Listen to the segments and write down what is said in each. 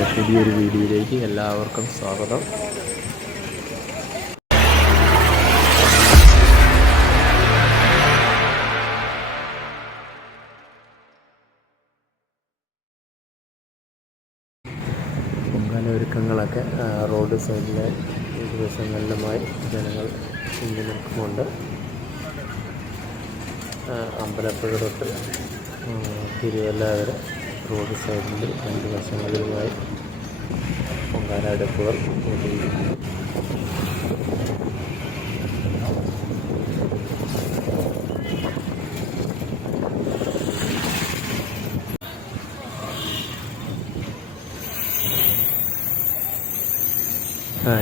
ചാനലിൻ്റെ പുതിയൊരു വീഡിയോയിലേക്ക് എല്ലാവർക്കും സ്വാഗതം. പൊങ്കാല ഒരുക്കങ്ങളൊക്കെ റോഡ് സൈഡിലെ ദിവസങ്ങളിലുമായി ജനങ്ങൾ ഇങ്ങനെ നിൽക്കുന്നുണ്ട്. അമ്പലപ്പുഴ തൊട്ട് തിരുവല്ല വരെ റോഡ് സൈഡിൽ രണ്ട് വശങ്ങളിലുമായി പൊങ്കാല അടുപ്പുകൾ കൂട്ടിയിരിക്കുന്നു.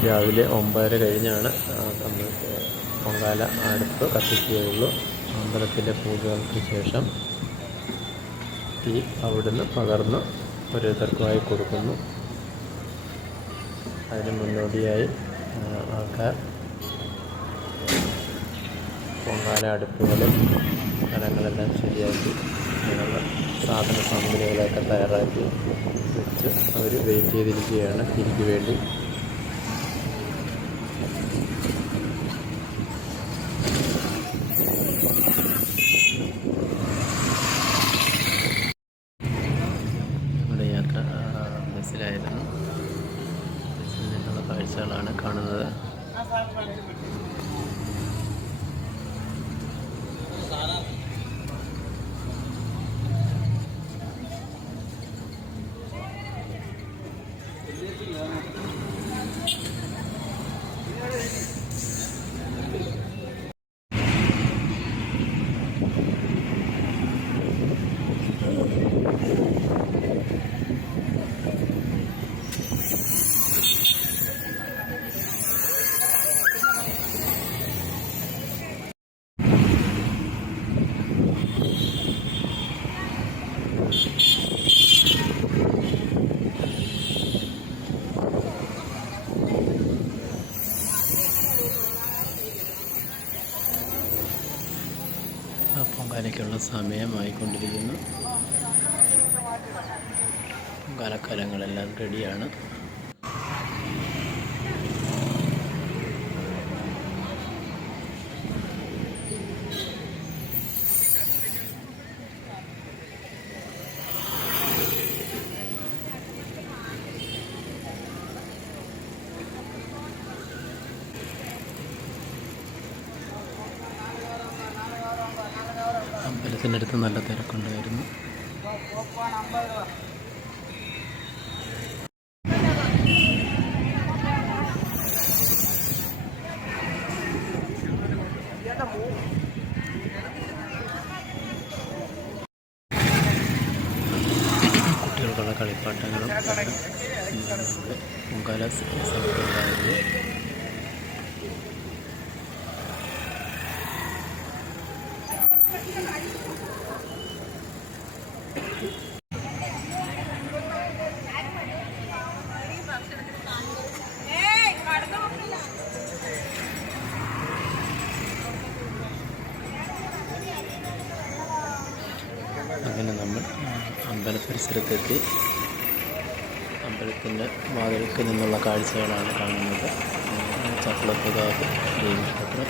രാവിലെ 9:30 കഴിഞ്ഞാണ് നമ്മൾ പൊങ്കാല അടുപ്പ് കത്തിക്കുകയുള്ളൂ. അമ്പലത്തിലെ പൂജകൾക്ക് ശേഷം തീ അവിടുന്ന് പകർന്ന് ഓരോരുത്തർക്കുമായി കൊടുക്കുന്നു. അതിന് മുന്നോടിയായി ആൾക്കാർ പൊങ്കാല അടുപ്പുകളും കലങ്ങളെല്ലാം ശരിയാക്കി അങ്ങനെയുള്ള സാധന സാമഗ്രികളൊക്കെ തയ്യാറാക്കി വെച്ച് അവർ വെയിറ്റ് ചെയ്തിരിക്കുകയാണ് തിരിക്ക് വേണ്ടി. യാത്ര ബസ്സിലായിരുന്നു. ബസ്സിൽ നിന്നുള്ള കാഴ്ചകളാണ് കാണുന്നത്. പൊങ്കാലയ്ക്കുള്ള സമയമായിക്കൊണ്ടിരിക്കുന്നു. പൊങ്കാലക്കലങ്ങളെല്ലാം റെഡിയാണ്. അമ്പലത്തിനടുത്ത് നല്ല തിരക്കുണ്ടായിരുന്നു. കുട്ടികൾക്കുള്ള കളിപ്പാട്ടങ്ങളും പൊങ്കാല സ്ഥലത്തുണ്ടായിരുന്നു. അങ്ങനെ നമ്മൾ അമ്പലപരിസരത്തെത്തി. അമ്പലത്തിൻ്റെ വാതിൽക്കൽ നിന്നുള്ള കാഴ്ചകളാണ് കാണുന്നത്. ചപ്പളത്തുകാവ് ദേവീക്ഷേത്രം.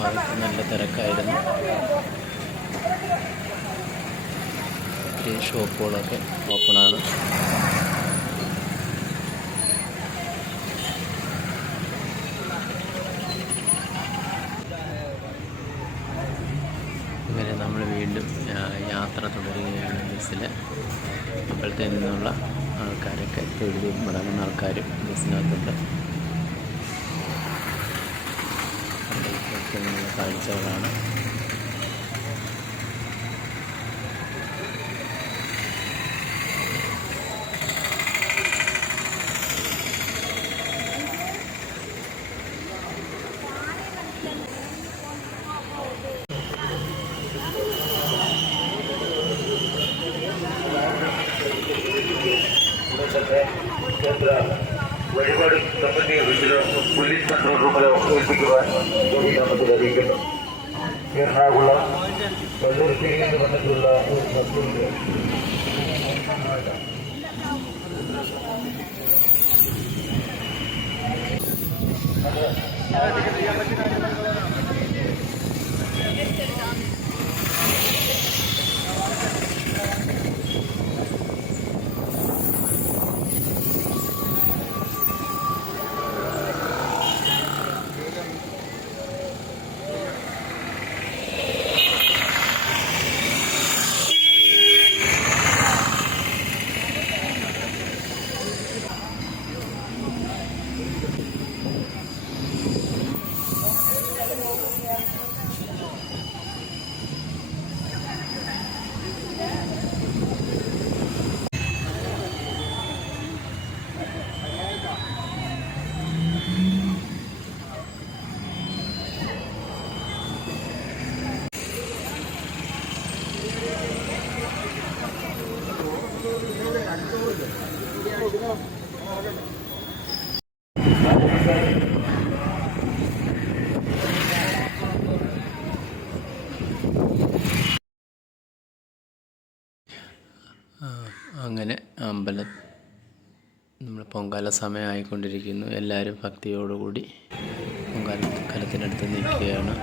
ഭാഗത്ത് നല്ല തിരക്കായിരുന്നു. ഒത്തിരി ഷോപ്പുകളൊക്കെ ഓപ്പണാണ്. ഇങ്ങനെ നമ്മൾ വീണ്ടും യാത്ര തുടരുകയാണ് ബസ്സിൽ. അമ്പലത്തിൽ നിന്നുള്ള ആൾക്കാരൊക്കെ തൊഴിൽ മടങ്ങുന്ന ആൾക്കാരും ബസ്സിനകത്തുണ്ട്. കാഴ്ചകളാണ്. ക്ഷേത്ര വഴിപാട് കമ്മിറ്റി പോലീസ് കൺട്രോൾ റൂമിലോ ഏൽപ്പിക്കുവാൻ നമുക്ക് അറിയിക്കുന്നു. എറണാകുളം കല്ലൂർശ്ശേരിയിൽ നിന്ന് വന്നിട്ടുള്ള ഒരു ഭക്തന്റെ അങ്ങനെ നമ്മൾ പൊങ്കാല സമയമായിക്കൊണ്ടിരിക്കുന്നു. എല്ലാവരും ഭക്തിയോടുകൂടി കലത്തിനടുത്ത് നിൽക്കുകയാണ്.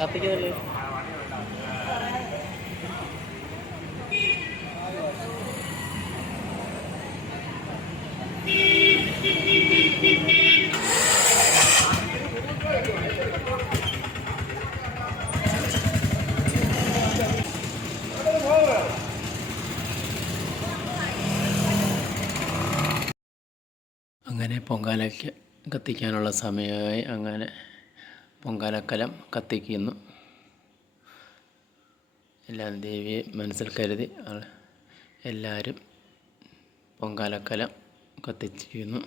കത്തിക്കുന്നില്ലേ? അങ്ങനെ പൊങ്കാലയ്ക്ക് കത്തിക്കാനുള്ള സമയമായി. അങ്ങനെ പൊങ്കാലക്കലം കത്തിക്കുന്നു. എല്ലാം ദേവിയെ മനസ്സിൽ കരുതി എല്ലാവരും പൊങ്കാലക്കലം കത്തിക്കുന്നു.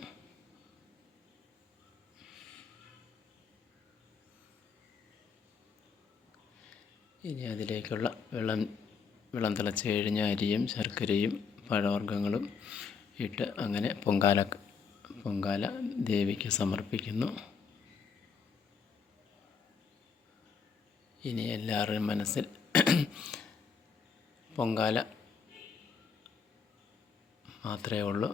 ഇനി അതിലേക്കുള്ള വെള്ളം തിളച്ച് കഴിഞ്ഞ അരിയും ശർക്കരയും പഴവർഗ്ഗങ്ങളും ഇട്ട് അങ്ങനെ പൊങ്കാല ദേവിക്ക് സമർപ്പിക്കുന്നു. ഇനി എല്ലാവരുടെയും മനസ്സിൽ പൊങ്കാല മാത്രമേ ഉള്ളൂ.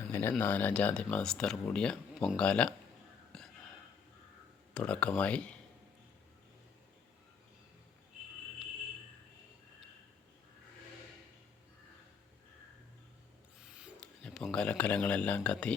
അങ്ങനെ നാനാജാതി മതസ്ഥർ കൂടിയ പൊങ്കാല തുടക്കമായി. പൊങ്കാലക്കലങ്ങളെല്ലാം കത്തി.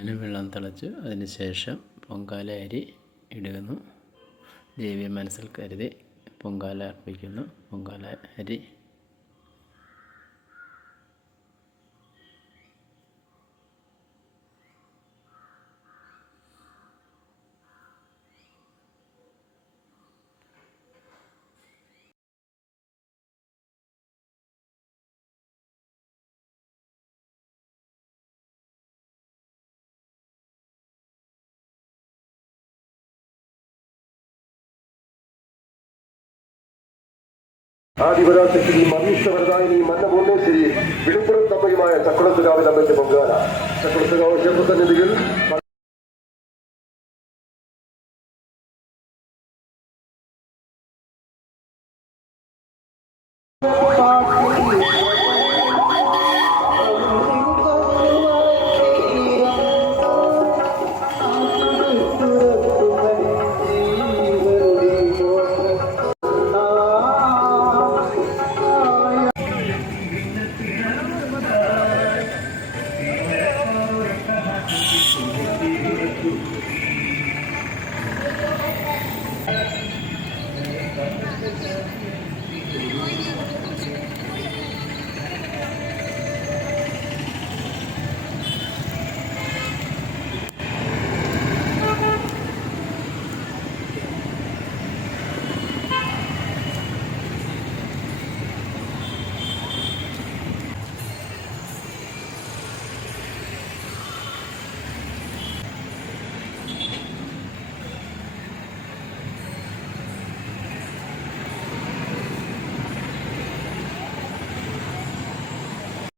അങ്ങനെ വെള്ളം തിളച്ച് അതിന് ശേഷം പൊങ്കാല അരി ഇടുന്നു. ദേവിയെ മനസ്സിൽ കരുതി പൊങ്കാല അർപ്പിക്കുന്നു. പൊങ്കാല അരി ആദിപരാശക്തി മഹീശ്വരദായിനി മന്നപൂർണേശ്വരി വിടുപ്പുറത്തമ്മയുമായ ചക്കുളത്തുകാവിൽ അമ്മയ്ക്ക് പൊങ്കാല. ചക്കുളത്തുകാവ് ക്ഷേത്ര സന്നിധിയിൽ